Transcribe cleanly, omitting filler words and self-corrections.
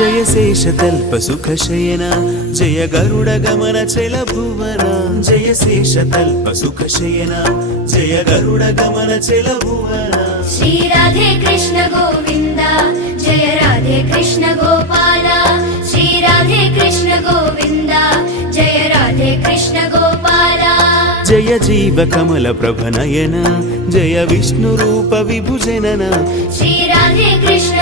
జయ శేషతల్ప సుఖశయన జయ గరుడ గమన చల భువన జయ శేషతల్ప సుఖశయన జయ గరుడ గమన చల భువన శ్రీ రాధే కృష్ణ గోవింద జయ రాధే కృష్ణ గోపాల శ్రీ రాధే కృష్ణ గోవింద జయ రాధే కృష్ణ గోపాల జయ జీవ కమల ప్రభ నయన జయ విష్ణు రూప విభుజనన శ్రీ రాధే కృష్ణ